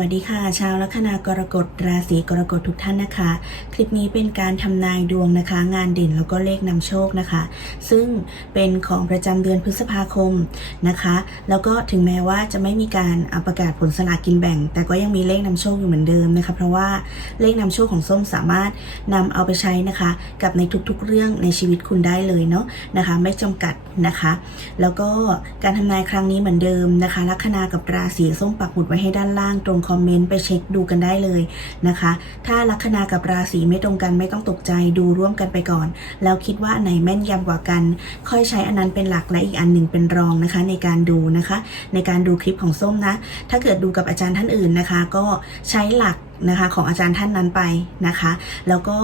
วัสดีค่ะ ชาวลัคนากรกฎราศีกรกฎทุกท่านนะคะ คลิปนี้เป็นการทำนายดวงนะคะ งานเด่นแล้วก็เลขนำโชคนะคะ ซึ่งเป็นของประจำเดือนพฤษภาคมนะคะ แล้วก็ถึงแม้ว่าจะไม่มีการประกาศผลสลากกินแบ่ง แต่ก็ยังมีเลขนำโชคอยู่เหมือนเดิมนะคะ เพราะว่าเลขนำโชคของส้มสามารถนำเอาไปใช้นะคะ กับในทุกๆเรื่องในชีวิตคุณได้เลยเนาะนะคะ ไม่จำกัดนะคะ แล้วก็การทำนายครั้งนี้เหมือนเดิมนะคะลัคนากับราศีส้มปักหมุดไว้ให้ด้านล่างตรงคอมเมนต์ไปเช็คดูกันได้เลยนะคะ ถ้าลัคนากับราศีไม่ตรงกันไม่ต้องตกใจดูร่วมกันไปก่อน แล้วคิดว่าไหนแม่นยำกว่ากัน ค่อยใช้อันนั้นเป็นหลักและอีกอันหนึ่งเป็นรองนะคะ ในการดูนะคะ ในการดูคลิปของส้มนะ ถ้าเกิดดูกับอาจารย์ท่านอื่นนะคะ ก็ใช้หลักนะคะของอาจารย์ท่านนั้นไปนะคะ แล้วก็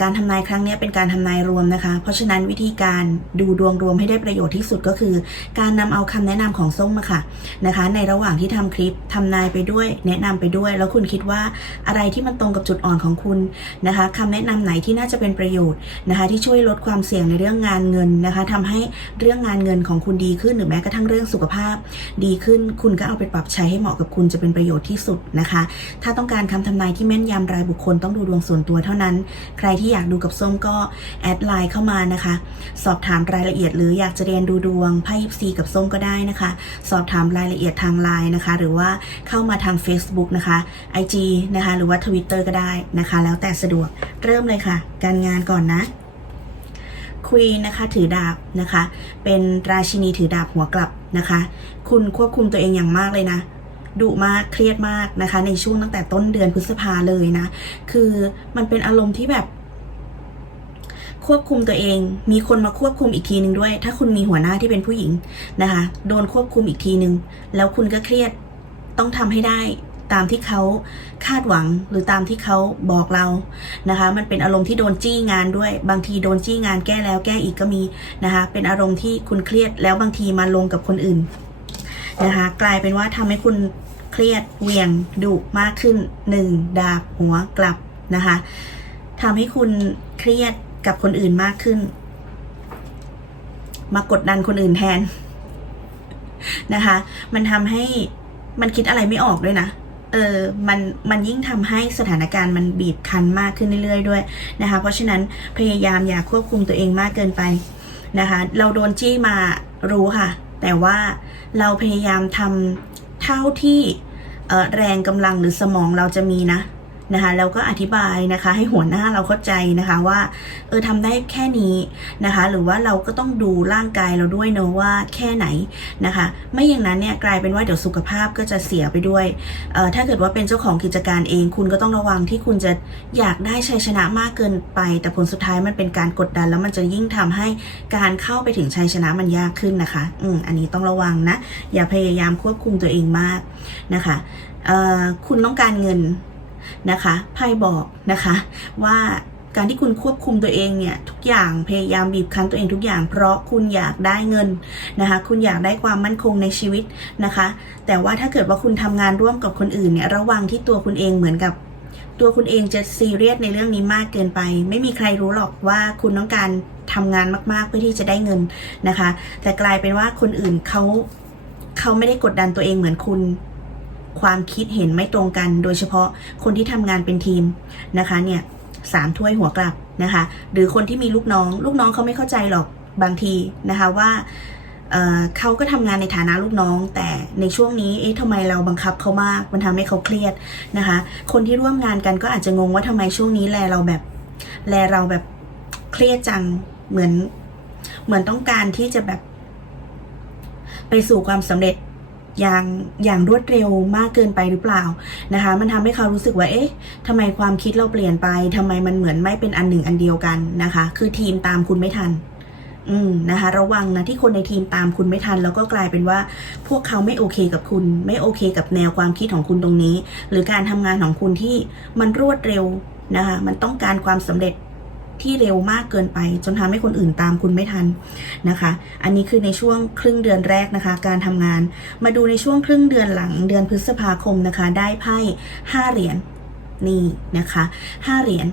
การทำนายครั้งนี้เป็นการทำนายรวมนะคะ เพราะฉะนั้นวิธีการดูดวงรวมให้ได้ประโยชน์ที่สุดก็คือ การนำเอาคำแนะนำของส้มมาค่ะนะคะ ในระหว่างที่ทำคลิปทำนายไปด้วย แนะนำไปด้วย แล้วคุณคิดว่าอะไรที่มันตรงกับจุดอ่อนของคุณนะคะคำแนะนำไหนที่น่าจะเป็นประโยชน์นะคะ ที่ช่วยลดความเสี่ยงในเรื่องงานเงินนะคะทำให้เรื่องงานเงินของคุณดีขึ้นหรือแม้กระทั่งเรื่องสุขภาพ ดีขึ้นคุณก็เอาไปปรับใช้ให้เหมาะกับคุณจะเป็นประโยชน์ที่สุดนะคะ ถ้าต้องการคำทำนายที่แม่นยำรายบุคคลต้องดูดวงส่วนตัวเท่านั้น ใครที่อยากดูกับส้มก็แอดไลน์เข้ามานะคะ สอบถามรายละเอียดหรืออยากจะเรียนดูดวงไพ่ยิปซีกับส้มก็ได้นะคะ สอบถามรายละเอียดทางไลน์นะคะ หรือว่าเข้ามาทาง Facebook นะคะ IG นะคะ หรือว่า Twitter ก็ได้นะคะ แล้วแต่สะดวกเริ่มเลยค่ะ การงานก่อนนะควีนนะคะถือดาบนะคะ เป็นราชินีถือดาบหัวกลับนะคะ คุณควบคุมตัวเองอย่างมากเลยนะ ดุมากเครียดมากนะคะ ในช่วงตั้งแต่ต้นเดือนพฤษภาเลยนะ คือมันเป็นอารมณ์ที่แบบ ควบคุมตัวเอง มีคนมาควบคุมอีกทีหนึ่งด้วย ถ้าคุณมีหัวหน้าที่เป็นผู้หญิงนะคะ โดนควบคุมอีกทีหนึ่งแล้วคุณก็เครียดต้องทำให้ได้ตามที่เขาคาดหวังหรือตามที่เขาบอกเรานะคะ มันเป็นอารมณ์ที่โดนจี้งานด้วย บางทีโดนจี้งานแก้แล้วแก้อีกก็มีนะคะ เป็นอารมณ์ที่คุณเครียดแล้วบางทีมาลงกับคนอื่นนะคะ กลายเป็นว่าทำให้คุณ เครียดเวียงดุมากขึ้นหนึ่งดาบหัวกลับนะคะทำให้คุณเครียดกับคนอื่นมากขึ้น มากดดันคนอื่นแทนนะคะ มันทำให้มันคิดอะไรไม่ออกด้วยนะเออ มัน มันยิ่งทำให้สถานการณ์มันบีบคั้นมากขึ้นเรื่อยๆด้วยนะคะ เพราะฉะนั้นพยายามอย่าควบคุมตัวเองมากเกินไปนะคะ เราโดนจี้มารู้ค่ะ แต่ว่าเราพยายามทำ เท่าที่แรงกำลังหรือสมองเราจะมีนะ นะคะแล้วก็อธิบายนะคะ ให้หัวหน้าเราเข้าใจนะคะว่าเออทำได้แค่นี้นะคะ หรือว่าเราก็ต้องดูร่างกายเราด้วยเนอะว่าแค่ไหนนะคะ ไม่อย่างนั้นเนี่ยกลายเป็นว่าเดี๋ยวสุขภาพก็จะเสียไปด้วยเออถ้าเกิดว่าเป็นเจ้าของกิจการเอง คุณก็ต้องระวังที่คุณจะอยากได้ชัยชนะมากเกินไป แต่ผลสุดท้ายมันเป็นการกดดัน แล้วมันจะยิ่งทำให้การเข้าไปถึงชัยชนะมันยากขึ้นนะคะ อืมอันนี้ต้องระวังนะ อย่าพยายามควบคุมตัวเองมากนะคะคุณต้องการเงิน นะคะไพ่บอกนะคะว่าการที่คุณควบคุมตัวเองเนี่ยทุกอย่างพยายามบีบคั้นตัวเองทุกอย่าง เพราะคุณอยากได้เงินนะคะ คุณอยากได้ความมั่นคงในชีวิตนะคะ แต่ว่าถ้าเกิดว่าคุณทำงานร่วมกับคนอื่นเนี่ยระวังที่ตัวคุณเองเหมือนกับ ตัวคุณเองจะซีเรียสในเรื่องนี้มากเกินไป ไม่มีใครรู้หรอกว่าคุณต้องการทำงานมากๆเพื่อที่จะได้เงินนะคะ แต่กลายเป็นว่าคนอื่นเขาเขาไม่ได้กดดันตัวเองเหมือนคุณ ความคิดเห็นไม่ตรงกัน โดยเฉพาะคนที่ทำงานเป็นทีมนะคะเนี่ยสามถ้วยหัวกลับนะคะ หรือคนที่มีลูกน้อง ลูกน้องเขาไม่เข้าใจหรอกบางทีนะคะว่าเเขาก็ทำงานในฐานะลูกน้อง แต่ในช่วงนี้เอ๊ะทำไมเราบังคับเขามาก มันทำให้เขาเครียดนะคะ คนที่ร่วมงานกันก็อาจจะงงว่าทำไมช่วงนี้แลเราแบบ แลเราแบบเครียดจังเหมือนเหมือนต้องการที่จะแบบ ไปสู่ความสำเร็จ อย่างอย่างรวดเร็วมากเกินไปหรือเปล่านะคะ มันทำให้เขารู้สึกว่าเอ๊ะทำไมความคิดเราเปลี่ยนไปทำไมมันเหมือนไม่เป็นอันหนึ่งอันเดียวกันนะคะ คือทีมตามคุณไม่ทัน อืมนะคะ ระวังนะที่คนในทีมตามคุณไม่ทัน แล้วก็กลายเป็นว่า พวกเขาไม่โอเคกับคุณ ไม่โอเคกับแนวความคิดของคุณตรงนี้ หรือการทำงานของคุณที่มันรวดเร็วนะคะ มันต้องการความสำเร็จ ที่เร็วมากเกินไป จนทำให้คนอื่นตามคุณไม่ทันนะคะ อันนี้คือในช่วงครึ่งเดือนแรกนะคะ การทำงานมาดูในช่วงครึ่งเดือนหลังเดือนพฤษภาคมนะคะ ได้ไพ่ห้าเหรียญนี่นะคะห้าเหรียญ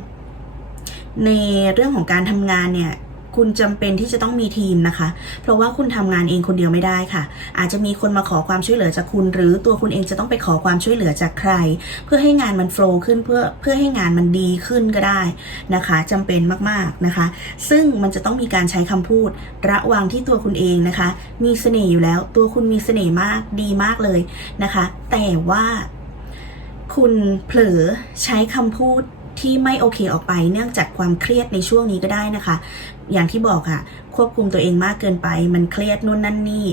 ในเรื่องของการทำงานเนี่ย คุณคุณจำเป็นที่จะต้องมีทีมนะคะ เพราะว่าคุณทำงานเองคนเดียวไม่ได้ค่ะ อาจจะมีคนมาขอความช่วยเหลือจากคุณ หรือตัวคุณเองจะต้องไปขอความช่วยเหลือจากใคร เพื่อให้งานมันโฟล์ขึ้นเพื่อเพื่อให้งานมันดีขึ้นก็ได้นะคะจำเป็นมากๆนะคะ ซึ่งมันจะต้องมีการใช้คำพูด ระวังที่ตัวคุณเองนะคะ มีเสน่ห์อยู่แล้ว ตัวคุณมีเสน่ห์มากดีมากเลยนะคะ แต่ว่าคุณเผลอใช้คำพูดที่ไม่โอเคออกไปเนื่องจากความเครียดในช่วงนี้ก็ได้นะคะ อย่างที่บอกอะควบคุมตัวเองมากเกินไป มันเครียดนู่นนั่นนี่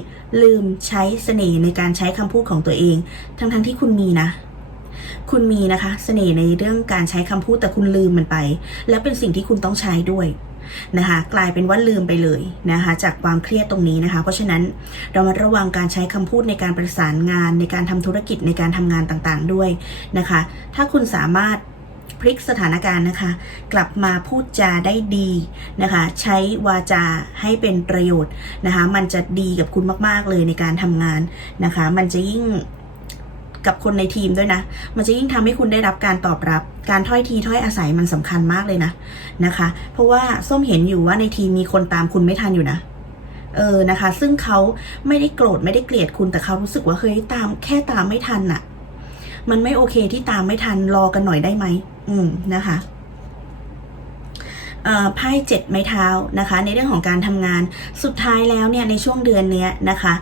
ลืมใช้เสน่ห์ในการใช้คำพูดของตัวเอง ทั้งๆทที่คุณมีนะ คุณมีนะคะเสน่ห์ในเรื่องการใช้คำพูดแต่คุณลืมมันไป และเป็นสิ่งที่คุณต้องใช้ด้วยนะคะกลายเป็นว่าลืมไปเลยนะคะจากความเครียดตรงนี้นะคะ เพราะฉะนั้นเรามาระวังการใช้คำพูดในการประสานงาน ในการทำธุรกิจในการทำงานต่างๆด้วยนะคะ ถ้าคุณสามารถ พลิกสถานการณ์นะคะ กลับมาพูดจาได้ดีนะคะ ใช้วาจาให้เป็นประโยชน์นะคะ มันจะดีกับคุณมาก ๆ เลยในการทำงานนะคะ มันจะยิ่งกับคนในทีมด้วยนะ มันจะยิ่งทำให้คุณได้รับการตอบรับ การถ้อยทีถ้อยอาศัยมันสำคัญมากเลยนะนะคะ เพราะว่าส้มเห็นอยู่ว่าในทีมมีคนตามคุณไม่ทันอยู่นะ เออนะคะ ซึ่งเขาไม่ได้โกรธไม่ได้เกลียดคุณแต่เขารู้สึกว่าเฮ้ยตามแค่ตามไม่ทันน่ะมันไม่โอเคที่ตามไม่ทันรอกันหน่อยได้ไหม อืมนะคะไพ่เจ็ดไม้เท้านะคะ ในเรื่องของการทำงานสุดท้ายแล้วเนี่ยในช่วงเดือนเนี้ยนะคะ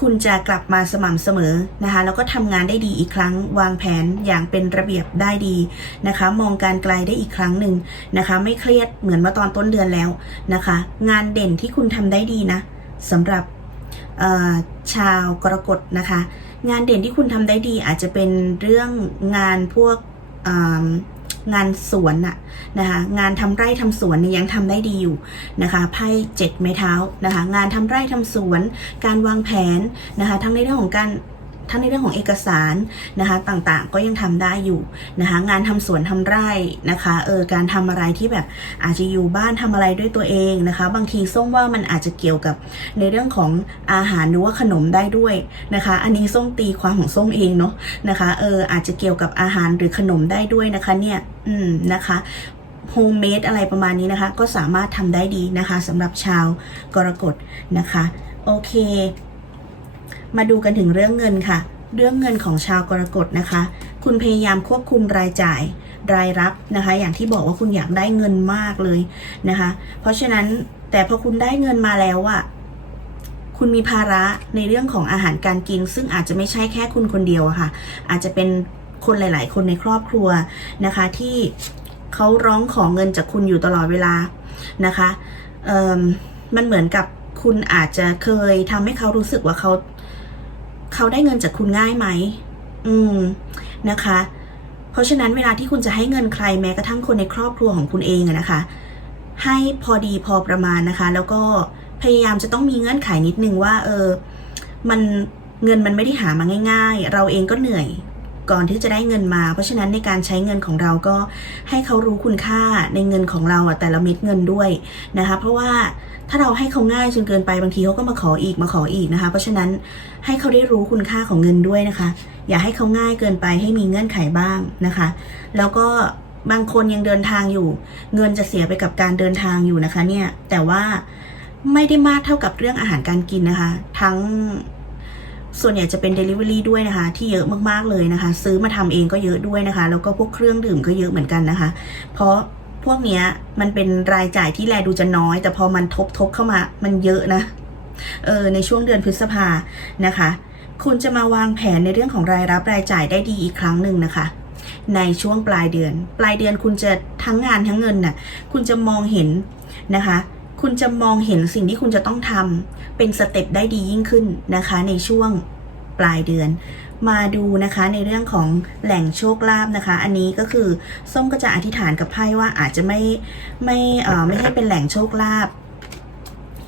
คุณจะกลับมาสม่ำเสมอนะคะแล้วก็ทำงานได้ดีอีกครั้ง วางแผนอย่างเป็นระเบียบได้ดีนะคะ มองการไกลได้อีกครั้งหนึ่งนะคะ ไม่เครียดเหมือนเมื่อตอนต้นเดือนแล้วนะคะ งานเด่นที่คุณทำได้ดีนะสำหรับชาวกรกฎนะคะ งานเด่นที่คุณทำได้ดีอาจจะเป็นเรื่องงานพวก งานสวนอะนะคะงานทำไร่ทำสวนเนี่ยยังทำได้ดีอยู่นะคะไพ่เจ็ดไม้เท้านะคะงานทำไร่ทำสวน การวางแผนนะคะทั้งในเรื่องของการ ทั้งในเรื่องของเอกสารนะคะต่างๆ ก็ยังทำได้อยู่นะคะงานทำสวนทำไร่นะคะเออการทำอะไรที่แบบอาจจะอยู่บ้านทำอะไรด้วยตัวเองนะคะ บางทีส้มว่ามันอาจจะเกี่ยวกับในเรื่องของอาหารหรือว่าขนมได้ด้วยนะคะ อันนี้ส้มตีความของส้มเองเนาะนะคะเอออาจจะเกี่ยวกับอาหารหรือขนมได้ด้วยนะคะเนี่ยอืมนะคะโฮมเมดอะไรประมาณนี้นะคะ ก็สามารถทำได้ดีนะคะสำหรับชาวกรกฎนะคะ โอเค มาดูกันถึงเรื่องเงินค่ะ เรื่องเงินของชาวกรกฎนะคะ คุณพยายามควบคุมรายจ่าย รายรับนะคะ อย่างที่บอกว่าคุณอยากได้เงินมากเลยนะคะ เพราะฉะนั้นแต่พอคุณได้เงินมาแล้วอะคุณมีภาระในเรื่องของอาหารการกิน ซึ่งอาจจะไม่ใช่แค่คุณคนเดียวอะค่ะ อาจจะเป็นคนหลาย ๆ คนในครอบครัวนะคะ ที่เขาร้องขอเงินจากคุณอยู่ตลอดเวลานะคะมมันเหมือนกับคุณอาจจะเคยทำให้เขารู้สึกว่าเขา เขาได้เงินจากคุณง่ายไหม อืม นะคะ เพราะฉะนั้นเวลาที่คุณจะให้เงินใครแม้กระทั่งคนในครอบครัวของคุณเองนะคะ ให้พอดีพอประมาณนะคะ แล้วก็พยายามจะต้องมีเงื่อนไขนิดนึงว่า เออ มันเงินมันไม่ได้หามาง่าย ๆ เราเองก็เหนื่อย ก่อนที่จะได้เงินมา เพราะฉะนั้นในการใช้เงินของเราก็ให้เขารู้คุณค่าในเงินของเราอะแต่ละเม็ดเงินด้วยนะคะ เพราะว่าถ้าเราให้เขาง่ายจนเกินไปบางทีเขาก็มาขออีกมาขออีกนะคะ เพราะฉะนั้นให้เขาได้รู้คุณค่าของเงินด้วยนะคะ อย่าให้เขาง่ายเกินไปให้มีเงื่อนไขบ้างนะคะ แล้วก็บางคนยังเดินทางอยู่ เงินจะเสียไปกับการเดินทางอยู่นะคะ เนี่ยแต่ว่าไม่ได้มากเท่ากับเรื่องอาหารการกินนะคะ ทั้ง ส่วนใหญ่จะเป็น Delivery ด้วยนะคะ ที่เยอะมากๆเลยนะคะ ซื้อมาทำเองก็เยอะด้วยนะคะ แล้วก็พวกเครื่องดื่มก็เยอะเหมือนกันนะคะ เพราะพวกเนี้ยมันเป็นรายจ่ายที่แลดูจะน้อย แต่พอมันทบทบเข้ามามันเยอะนะเออในช่วงเดือนพฤษภานะคะ คุณจะมาวางแผนในเรื่องของรายรับรายจ่ายได้ดีอีกครั้งหนึ่งนะคะ ในช่วงปลายเดือน ปลายเดือนคุณจะทั้งงานทั้งเงินน่ะคุณจะมองเห็นนะคะ คุณจะมองเห็นสิ่งที่คุณจะต้องทำเป็นสเต็ปได้ดียิ่งขึ้นนะคะ ในช่วงปลายเดือน มาดูนะคะในเรื่องของแหล่งโชคลาภนะคะ อันนี้ก็คือส้มก็จะอธิษฐานกับไพ่ว่าอาจจะไม่ไม่เอ่อไม่ให้เป็นแหล่งโชคลาภ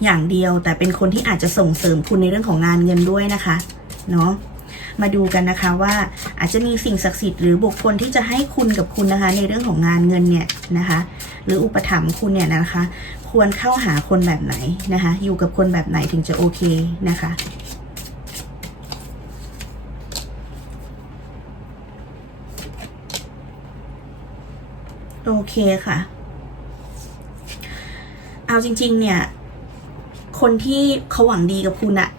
อย่างเดียวแต่เป็นคนที่อาจจะส่งเสริมคุณในเรื่องของงานเงินด้วยนะคะเนาะมาดูกันนะคะว่าอาจจะมีสิ่งศักดิ์สิทธิ์หรือบุคคลที่จะให้คุณกับคุณนะคะ ในเรื่องของงานเงินเนี่ยนะคะ หรืออุปถัมภ์คุณเนี่ยนะคะ ควรเข้าหาคนแบบไหนนะคะ อยู่กับคนแบบไหนถึงจะโอเคนะคะโอเคค่ะ เอาจริง ๆ เนี่ย คนที่เขาหวังดีกับคุณอะ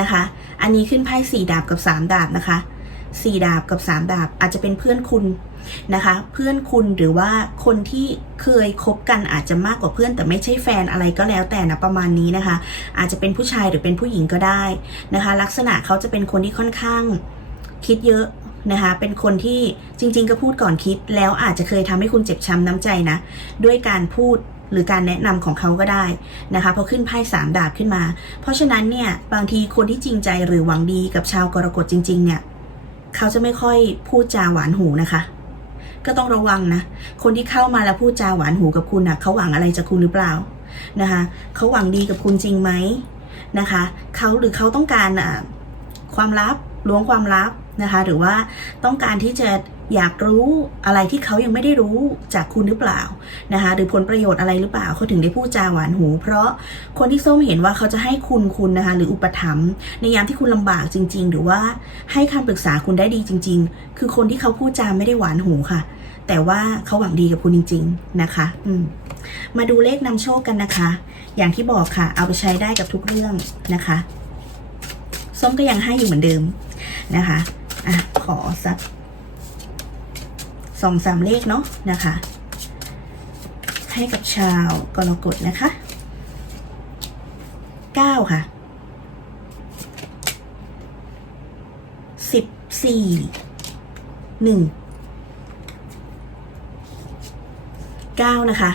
นะคะ อันนี้ขึ้นไพ่สี่ดาบกับสามดาบนะคะสี่ดาบกับสามดาบอาจจะเป็นเพื่อนคุณ นะคะ เพื่อนคุณหรือว่าคนที่เคยคบกันอาจจะมากกว่าเพื่อน แต่ไม่ใช่แฟนอะไรก็แล้วแต่นะประมาณนี้นะคะ อาจจะเป็นผู้ชายหรือเป็นผู้หญิงก็ได้นะคะ ลักษณะเขาจะเป็นคนที่ค่อนข้างคิดเยอะนะคะ เป็นคนที่จริง ๆ ก็พูดก่อนคิด แล้วอาจจะเคยทำให้คุณเจ็บช้ำน้ำใจนะ ด้วยการพูดหรือการแนะนำของเขาก็ได้นะคะพอขึ้นไพ่สามดาบขึ้นมา เพราะฉะนั้นเนี่ยบางทีคนที่จริงใจหรือหวังดีกับชาวกรกฎจริง ๆ เนี่ย เขาจะไม่ค่อยพูดจาหวานหูนะคะ ก็ต้องระวังนะ คนที่เข้ามาแล้วพูดจาหวานหูกับคุณนะ่ะเขาหวังอะไรจากคุณหรือเปล่านะคะเขาหวังดีกับคุณจริงไหมนะคะเขาหรือเขาต้องการอะความลับล้วงความลับนะคะ หรือว่าต้องการที่จะ อยากรู้อะไรที่เขายังไม่ได้รู้จากคุณหรือเปล่านะคะหรือผลประโยชน์อะไรหรือเปล่าเขาถึงได้พูดจาหวานหู เพราะคนที่ส้มเห็นว่าเขาจะให้คุณคุณนะคะหรืออุปถัมภ์ในยามที่คุณลำบากจริง ๆ หรือว่าให้คำปรึกษาคุณได้ดีจริง ๆ คือคนที่เขาพูดจาไม่ได้หวานหูค่ะ แต่ว่าเขาหวังดีกับคุณจริง ๆนะคะอืมมาดูเลขนำโชคกันนะคะ อย่างที่บอกค่ะ เอาไปใช้ได้กับทุกเรื่องนะคะ ส้มก็ยังให้อยู่เหมือนเดิมนะคะอะขอสัก สองสามเลขเนาะนะคะ ให้กับชาวกรกฎนะคะเก้าค่ะสิบสี่หนึ่งเก้านะคะ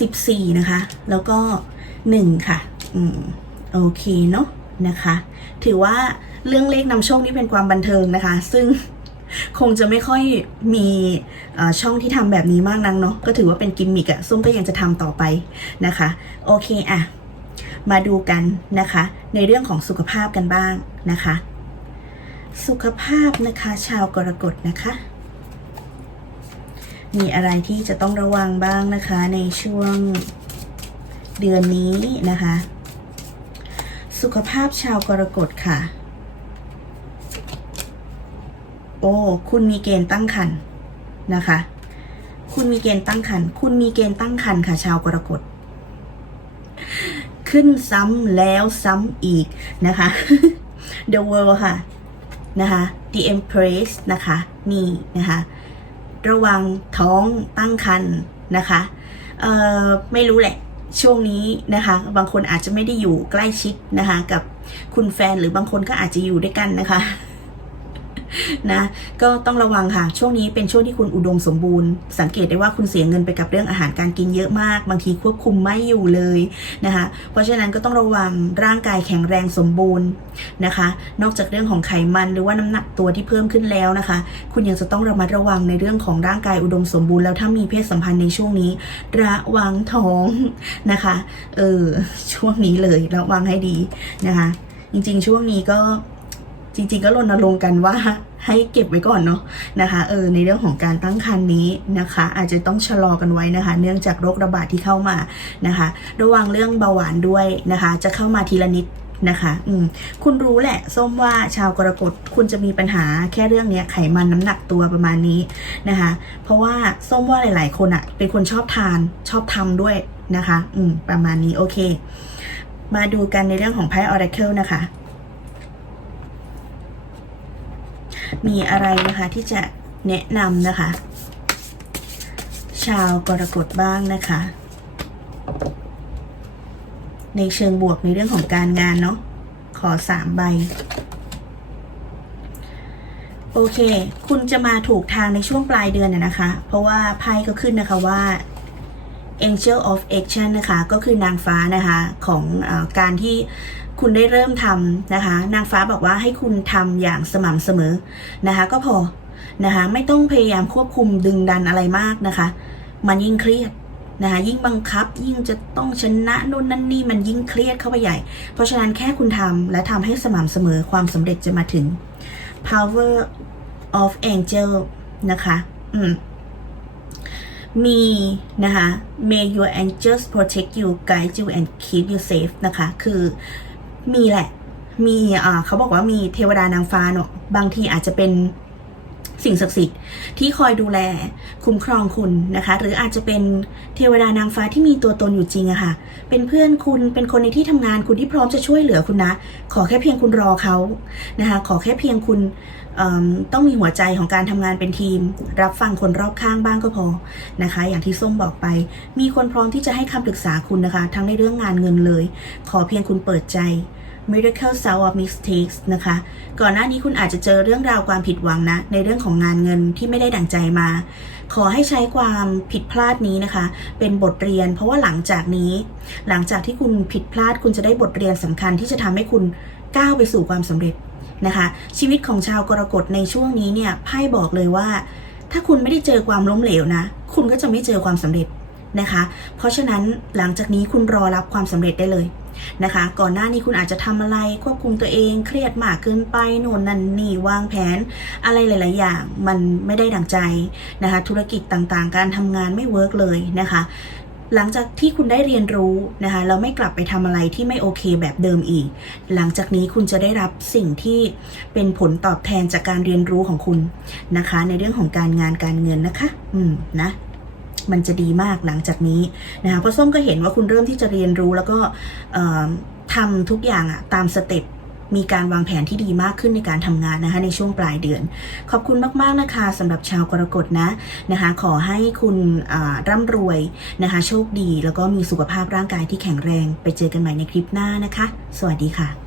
สิบสี่นะคะ แล้วก็หนึ่งค่ะ อืม โอเคเนาะนะคะ ถือว่าเรื่องเลขนำโชคนี่เป็นความบันเทิงนะคะ ซึ่ง คงจะไม่ค่อยมีช่องที่ทำแบบนี้มากนักเนาะก็ถือว่าเป็นกิมมิกอะส้มก็ยังจะทำต่อไปนะคะ โอเคอะมาดูกันนะคะ ในเรื่องของสุขภาพกันบ้างนะคะ สุขภาพนะคะชาวกรกฎนะคะ มีอะไรที่จะต้องระวังบ้างนะคะ ในช่วงเดือนนี้นะคะ สุขภาพชาวกรกฎค่ะ โอ้ คุณมีเกณฑ์ตั้งครรภ์นะคะ คุณมีเกณฑ์ตั้งครรภ์คุณมีเกณฑ์ตั้งครรภ์ค่ะ ชาวกรกฎขึ้นซ้ำแล้วซ้ำอีกนะคะ The World ค่ะนะคะ The Empress นะคะ นี่นะคะ ระวังท้องตั้งครรภ์นะคะเอ่อไม่รู้แหละช่วงนี้นะคะ บางคนอาจจะไม่ได้อยู่ใกล้ชิดนะคะ กับคุณแฟนหรือบางคนก็อาจจะอยู่ด้วยกันนะคะ นะ ก็ต้องระวังค่ะ ช่วงนี้เป็นช่วงที่คุณอุดมสมบูรณ์ สังเกตได้ว่าคุณเสียเงินไปกับเรื่องอาหารการกินเยอะมาก บางทีควบคุมไม่อยู่เลยนะคะ เพราะฉะนั้นก็ต้องระวังร่างกายแข็งแรงสมบูรณ์นะคะ นอกจากเรื่องของไขมันหรือว่าน้ำหนักตัวที่เพิ่มขึ้นแล้วนะคะ คุณยังจะต้องระมัดระวังในเรื่องของร่างกายอุดมสมบูรณ์แล้วถ้ามีเพศสัมพันธ์ในช่วงนี้ ระวังท้องนะคะ เออช่วงนี้เลยระวังให้ดีนะคะ จริงๆ ช่วงนี้ก็ จริงๆก็รณรงค์กันว่าให้เก็บไว้ก่อนเนาะนะคะเออในเรื่องของการตั้งครรภ์นี้นะคะ อาจจะต้องชะลอกันไว้นะคะ เนื่องจากโรคระบาดที่เข้ามานะคะ ระวังเรื่องเบาหวานด้วยนะคะ จะเข้ามาทีละนิดนะคะอืมคุณรู้แหละ ส้มว่าชาวกรกฎคุณจะมีปัญหาแค่เรื่องเนี้ยไขมันน้ำหนักตัวประมาณนี้นะคะ เพราะว่าส้มว่าหลาย ๆ คนอะเป็นคนชอบทานชอบทำด้วยนะคะ อืมประมาณนี้โอเค มาดูกันในเรื่องของไพ่ Oracle นะคะ มีอะไรนะคะที่จะแนะนำนะคะ ชาวกรกฎบ้างนะคะ ในเชิงบวกในเรื่องของการงานเนาะขอสามใบ โอเค คุณจะมาถูกทางในช่วงปลายเดือนน่ะนะคะ เพราะว่าไพ่ก็ขึ้นนะคะว่า Angel of Action นะคะ ก็คือนางฟ้านะคะ ของอการที่ คุณได้เริ่มทำนะคะ นางฟ้าบอกว่าให้คุณทำอย่างสม่ำเสมอนะคะ ก็พอนะคะ ไม่ต้องพยายามควบคุมดึงดันอะไรมากนะคะ มันยิ่งเครียดนะคะยิ่งบังคับยิ่งจะต้องชนะนู่นนั่นนี่มันยิ่งเครียดเข้าไปใหญ่ เพราะฉะนั้นแค่คุณทำและทำให้สม่ำเสมอความสำเร็จจะมาถึง power of angel นะคะอืมมีนะคะ may your angels protect you guide you and keep you safe นะคะ คือ มีแหละ มีอ่าเขาบอกว่ามีเทวดานางฟ้าเนอะบางทีอาจจะเป็น สิ่งศักดิ์สิทธิ์ที่คอยดูแลคุ้มครองคุณนะคะ หรืออาจจะเป็นเทวดานางฟ้าที่มีตัวตนอยู่จริงอะค่ะ เป็นเพื่อนคุณเป็นคนในที่ทำงานคุณที่พร้อมจะช่วยเหลือคุณนะ ขอแค่เพียงคุณรอเขานะคะ ขอแค่เพียงคุณต้องมีหัวใจของการทำงานเป็นทีม รับฟังคนรอบข้างบ้างก็พอนะคะ อย่างที่ส้มบอกไป มีคนพร้อมที่จะให้คำปรึกษาคุณนะคะ ทั้งในเรื่องงานเงินเลย ขอเพียงคุณเปิดใจ Miracle Sound of Mistakes นะคะ ก่อนหน้านี้คุณอาจจะเจอเรื่องราวความผิดหวังนะ ในเรื่องของงานเงินที่ไม่ได้ดั่งใจมา ขอให้ใช้ความผิดพลาดนี้นะคะ เป็นบทเรียน เพราะว่าหลังจากนี้ หลังจากที่คุณผิดพลาดคุณจะได้บทเรียนสำคัญที่จะทำให้คุณก้าวไปสู่ความสำเร็จนะคะ ชีวิตของชาวกรกฎในช่วงนี้เนี่ยไพ่บอกเลยว่า ถ้าคุณไม่ได้เจอความล้มเหลวนะ คุณก็จะไม่เจอความสำเร็จนะคะ เพราะฉะนั้นหลังจากนี้คุณรอรับความสำเร็จได้เลย นะคะ ก่อนหน้านี้คุณอาจจะทำอะไรควบคุมตัวเองเครียดมากเกินไปโน่นนั่นนี่วางแผน อะไรหลาย ๆ อย่างมันไม่ได้ดังใจนะคะ ธุรกิจต่างๆ การทำงานไม่เวิร์กเลยนะคะหลังจากที่คุณได้เรียนรู้นะคะเราไม่กลับไปทำอะไรที่ไม่โอเคแบบเดิมอีก หลังจากนี้คุณจะได้รับสิ่งที่เป็นผลตอบแทนจากการเรียนรู้ของคุณนะคะ ในเรื่องของการงานการเงินนะคะ อืมนะ มันจะดีมากหลังจากนี้นะคะเพราะส้มก็เห็นว่าคุณเริ่มที่จะเรียนรู้แล้วก็ทำทุกอย่างอะตามสเต็ปมีการวางแผนที่ดีมากขึ้นในการทำงานนะคะในช่วงปลายเดือน ขอบคุณมากๆนะคะสำหรับชาวกรกฎนะนะคะ ขอให้คุณร่ำรวยนะคะ โชคดี แล้วก็มีสุขภาพร่างกายที่แข็งแรง ไปเจอกันใหม่ในคลิปหน้านะคะ สวัสดีค่ะ